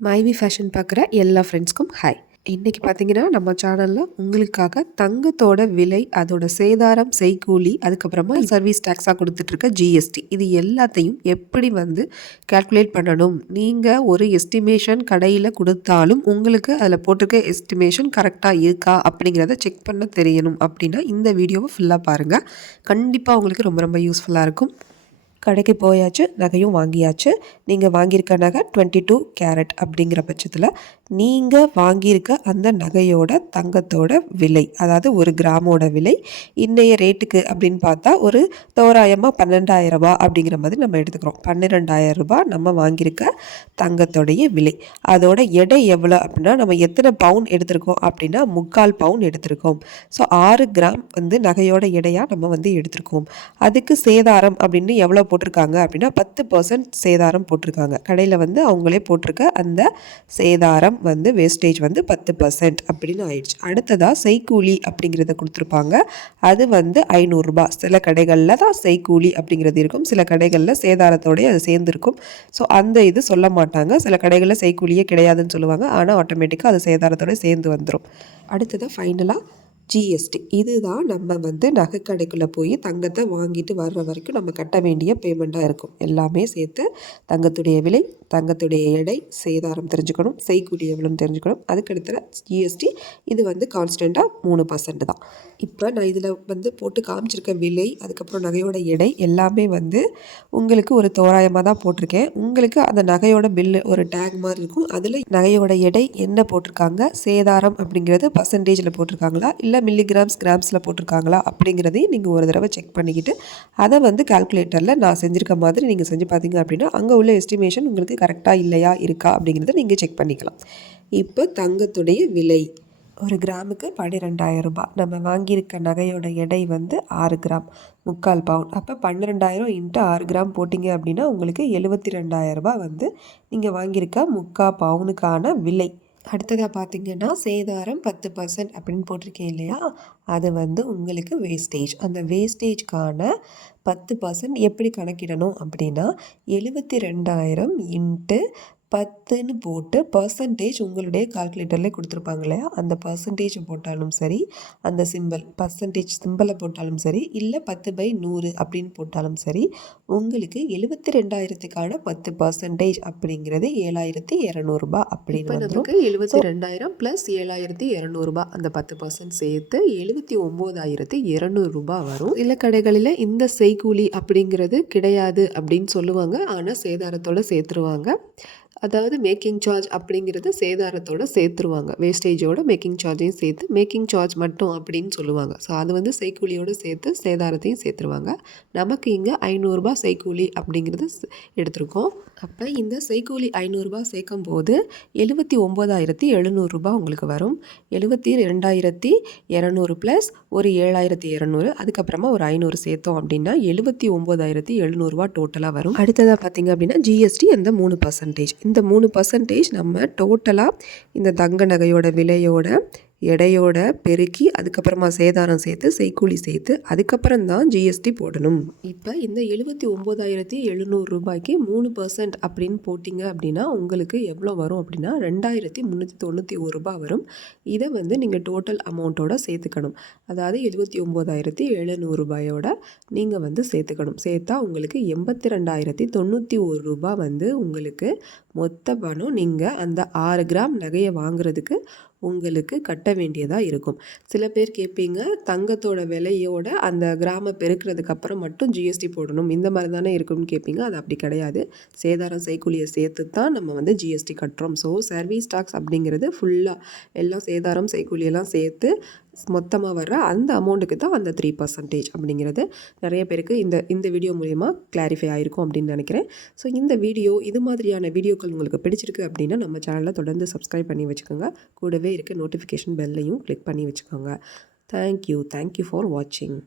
மைவி ஃபேஷன் பார்க்குற எல்லா ஃப்ரெண்ட்ஸ்க்கும் ஹாய் இன்றைக்கி பார்த்தீங்கன்னா நம்ம சேனலில் உங்களுக்காக தங்கத்தோட விலை அதோட சேதாரம் செய்கூலி அதுக்கப்புறமா சர்வீஸ் டேக்ஸாக கொடுத்துட்ருக்க ஜிஎஸ்டி இது எல்லாத்தையும் எப்படி வந்து கால்குலேட் பண்ணணும்? நீங்கள் ஒரு எஸ்டிமேஷன் கடையில் கொடுத்தாலும் உங்களுக்கு அதில் போட்டிருக்க எஸ்டிமேஷன் கரெக்டாக இருக்கா? அப்படிங்கிறத செக் பண்ண தெரியணும். அப்படின்னா இந்த வீடியோவை ஃபுல்லாக பாருங்கள் கண்டிப்பாக உங்களுக்கு ரொம்ப ரொம்ப யூஸ்ஃபுல்லாக இருக்கும். கடைக்கு போயாச்சு நகையும் வாங்கியாச்சு. நீங்கள் வாங்கியிருக்க நகை டுவெண்ட்டி டூ கேரட் அப்படிங்கிற பட்சத்தில் நீங்கள் வாங்கியிருக்க அந்த நகையோட தங்கத்தோட விலை அதாவது ஒரு கிராமோட விலை இன்றைய ரேட்டுக்கு அப்படின்னு பார்த்தா ஒரு தோராயமாக பன்னெண்டாயிரம் ரூபா அப்படிங்கிற மாதிரி நம்ம எடுத்துக்கிறோம். பன்னிரெண்டாயிரம் ரூபாய் நம்ம வாங்கியிருக்க தங்கத்தோடைய விலை. அதோட எடை எவ்வளோ அப்படின்னா நம்ம எத்தனை பவுன் எடுத்திருக்கோம் அப்படின்னா முக்கால் பவுன் எடுத்திருக்கோம். ஸோ ஆறு கிராம் வந்து நகையோட எடையாக நம்ம வந்து எடுத்திருக்கோம். அதுக்கு சேதாரம் அப்படின்னு எவ்வளோ போட்டிருக்காங்க அப்படின்னா பத்து பர்சன்ட் சேதாரம் போட்டிருக்காங்க. கடையில் வந்து அவங்களே போட்டிருக்க அந்த சேதாரம் வந்து வேஸ்டேஜ் வந்து பத்து பர்சன்ட் அப்படின்னு ஆயிடுச்சு. அடுத்ததாக செய்கூலி அப்படிங்கிறத கொடுத்துருப்பாங்க. அது வந்து ஐநூறுரூபா சில கடைகளில் தான் செய்கூலி அப்படிங்கிறது இருக்கும். சில கடைகளில் சேதாரத்தோடய அது சேர்ந்துருக்கும். ஸோ அந்த இது சொல்ல மாட்டாங்க. சில கடைகளில் செய்கூலியே கிடையாதுன்னு சொல்லுவாங்க. ஆனால் ஆட்டோமேட்டிக்காக அது சேதாரத்தோடு சேர்ந்து வந்துடும் அடுத்ததாக ஃபைனலாக ஜிஎஸ்டி இதுதான் நம்ம வந்து நகை கடைக்குள்ளே போய் தங்கத்தை வாங்கிட்டு வர்ற வரைக்கும் நம்ம கட்ட வேண்டிய பேமெண்ட்டாக இருக்கும். எல்லாமே சேர்த்து தங்கத்துடைய விலை தங்கத்துடைய எடை சேதாரம் தெரிஞ்சுக்கணும் செய்கூலி எவ்வளோன்னு தெரிஞ்சுக்கணும். அதுக்கடுத்த ஜிஎஸ்டி இது வந்து கான்ஸ்டண்ட்டாக மூணு பர்சன்ட் தான். இப்போ நான் இதில் வந்து போட்டு காமிச்சிருக்க விலை அதுக்கப்புறம் நகையோட எடை எல்லாமே வந்து உங்களுக்கு ஒரு தோராயமாக தான் போட்டிருக்கேன். உங்களுக்கு அந்த நகையோட பில்லு ஒரு டேக் மாதிரி இருக்கும். அதில் நகையோட எடை என்ன போட்டிருக்காங்க சேதாரம் அப்படிங்கிறது பர்சன்டேஜில் போட்டிருக்காங்களா இல்லை இல்லை மில்லிகிராம்ஸ் கிராம்ஸில் போட்டிருக்காங்களா அப்படிங்கிறதையும் நீங்கள் ஒரு தடவை செக் பண்ணிக்கிட்டு அதை வந்து கால்குலேட்டரில் நான் செஞ்சுருக்க மாதிரி நீங்கள் செஞ்சு பார்த்தீங்க அப்படின்னா அங்கே உள்ள எஸ்டிமேஷன் உங்களுக்கு கரெக்டாக இல்லையா இருக்கா அப்படிங்கிறத நீங்கள் செக் பண்ணிக்கலாம். இப்போ தங்கத்துடைய விலை. ஒரு கிராமுக்கு பன்னிரெண்டாயிரம் ரூபாய். நம்ம வாங்கியிருக்க நகையோட எடை வந்து ஆறு கிராம். முக்கால் பவுன். அப்போ பன்னிரெண்டாயிரம் இன்ட்டு ஆறு கிராம் போட்டிங்க அப்படின்னா உங்களுக்கு எழுபத்தி ரெண்டாயிரம் ரூபாய் வந்து நீங்கள் வாங்கியிருக்க முக்கால் பவுனுக்கான விலை. அடுத்ததாக பார்த்தீங்கன்னா சேதாரம் பத்து பர்சன்ட் அப்படின்னு போட்டிருக்கேன் இல்லையா? அது வந்து உங்களுக்கு வேஸ்டேஜ் அந்த வேஸ்டேஜ்க்கான பத்து பர்சன்ட் எப்படி கணக்கிடணும் அப்படின்னா எழுபத்தி ரெண்டாயிரம் இன்ட்டு பத்துன்னு போட்டு பர்சன்டேஜ் உங்களுடைய கால்குலேட்டர்லேயே கொடுத்துருப்பாங்க இல்லையா? அந்த பர்சன்டேஜ் போட்டாலும் சரி அந்த சிம்பிள் பர்சன்டேஜ் சிம்பிளை போட்டாலும் சரி இல்லை பத்து பை நூறு அப்படின்னு போட்டாலும் சரி உங்களுக்கு எழுபத்தி ரெண்டாயிரத்துக்கான பத்து பர்சன்டேஜ் அப்படிங்கிறது ஏழாயிரத்தி இரநூறுபா அப்படின்னு நமக்கு எழுபத்தி ரெண்டாயிரம் ப்ளஸ் ஏழாயிரத்தி இரநூறுபா அந்த பத்து பர்சன்ட் சேர்த்து எழுபத்தி ஒம்போதாயிரத்தி இரநூறுபா வரும். இல்லை கடைகளில் இந்த செய்கூலி அப்படிங்கிறது கிடையாது அப்படின்னு சொல்லுவாங்க. ஆனால் சேதாரத்தோடு சேர்த்துருவாங்க. அதாவது மேக்கிங் சார்ஜ் அப்படிங்கிறது சேதாரத்தோடு சேர்த்துருவாங்க. வேஸ்டேஜோட மேக்கிங் சார்ஜையும் சேர்த்து மேக்கிங் சார்ஜ் மட்டும் அப்படின்னு சொல்லுவாங்க. ஸோ அது வந்து செய்கூலியோடு சேர்த்து சேதாரத்தையும் சேர்த்துருவாங்க. நமக்கு இங்கே ஐநூறுரூபா செய்கூலி அப்படிங்கிறது எடுத்திருக்கோம். அப்போ இந்த செய்கூலி ஐநூறுரூபா சேர்க்கும் போது எழுபத்தி ஒம்பதாயிரத்தி எழுநூறுரூபா உங்களுக்கு வரும். எழுபத்தி ரெண்டாயிரத்தி இரநூறு ப்ளஸ் ஒரு ஏழாயிரத்தி இரநூறு. அதுக்கப்புறமா ஒரு ஐநூறு சேர்த்தோம் அப்படின்னா எழுபத்தி ஒம்பதாயிரத்தி எழுநூறுபா டோட்டலாக வரும். அடுத்ததாக பார்த்தீங்க அப்படின்னா ஜிஎஸ்டி அந்த மூணு பர்சன்டேஜ் இந்த மூணு பர்சன்டேஜ் நம்ம டோட்டலாக இந்த தங்க நகையோட விலையோட எடையோட பெருக்கி அதுக்கப்புறமா சேதாரம் சேர்த்து செய்கூலி சேர்த்து அதுக்கப்புறம் தான் ஜிஎஸ்டி போடணும். இப்போ இந்த எழுபத்தி ஒம்பதாயிரத்தி எழுநூறு ரூபாய்க்கு மூணு பர்சன்ட் அப்படின்னு போட்டிங்க அப்படின்னா உங்களுக்கு எவ்வளோ வரும் அப்படின்னா ரெண்டாயிரத்தி முந்நூற்றி தொண்ணூற்றி ஒரு ரூபாய் வரும். இதை வந்து நீங்கள் டோட்டல் அமௌண்ட்டோட சேர்த்துக்கணும். அதாவது எழுபத்தி ஒம்பதாயிரத்தி எழுநூறு ரூபாயோட நீங்கள் வந்து சேர்த்துக்கணும். சேர்த்தா உங்களுக்கு எண்பத்தி ரெண்டாயிரத்தி தொண்ணூற்றி ஒரு ரூபாய் வந்து உங்களுக்கு மொத்த பணம் நீங்கள் அந்த ஆறு கிராம் நகையை வாங்குறதுக்கு உங்களுக்கு கட்ட வேண்டியதாக இருக்கும். சில பேர் கேட்பீங்க தங்கத்தோட விலையோட அந்த கிராம பெருக்கிறதுக்கு அப்புறம் மட்டும் ஜிஎஸ்டி போடணும். இந்த மாதிரி தானே இருக்கும்னு கேட்பீங்க அது அப்படி கிடையாது. சேதாரம் செய்கூலியை சேர்த்து தான் நம்ம வந்து ஜிஎஸ்டி கட்டுறோம். ஸோ சர்வீஸ் டாக்ஸ் அப்படிங்கிறது ஃபுல்லாக எல்லாம் சேதாரம் செய்கூலியெல்லாம் சேர்த்து மொத்தமாக வர்ற அந்த அமௌண்ட்டுக்கு தான் அந்த த்ரீ பர்சன்டேஜ் அப்படிங்கிறது நிறைய பேருக்கு இந்த இந்த வீடியோ மூலயமா கிளாரிஃபை ஆகிருக்கும் அப்படின்னு நினைக்கிறேன். ஸோ இந்த வீடியோ இது மாதிரியான வீடியோக்கள் உங்களுக்கு பிடிச்சிருக்கு அப்படின்னா நம்ம சேனலில் தொடர்ந்து சப்ஸ்கிரைப் பண்ணி வச்சுக்கோங்க. கூடவே இருக்க நோட்டிஃபிகேஷன் பெல்லையும் கிளிக் பண்ணி வச்சுக்கோங்க. தேங்க்யூ தேங்க்யூ ஃபார் வாட்சிங்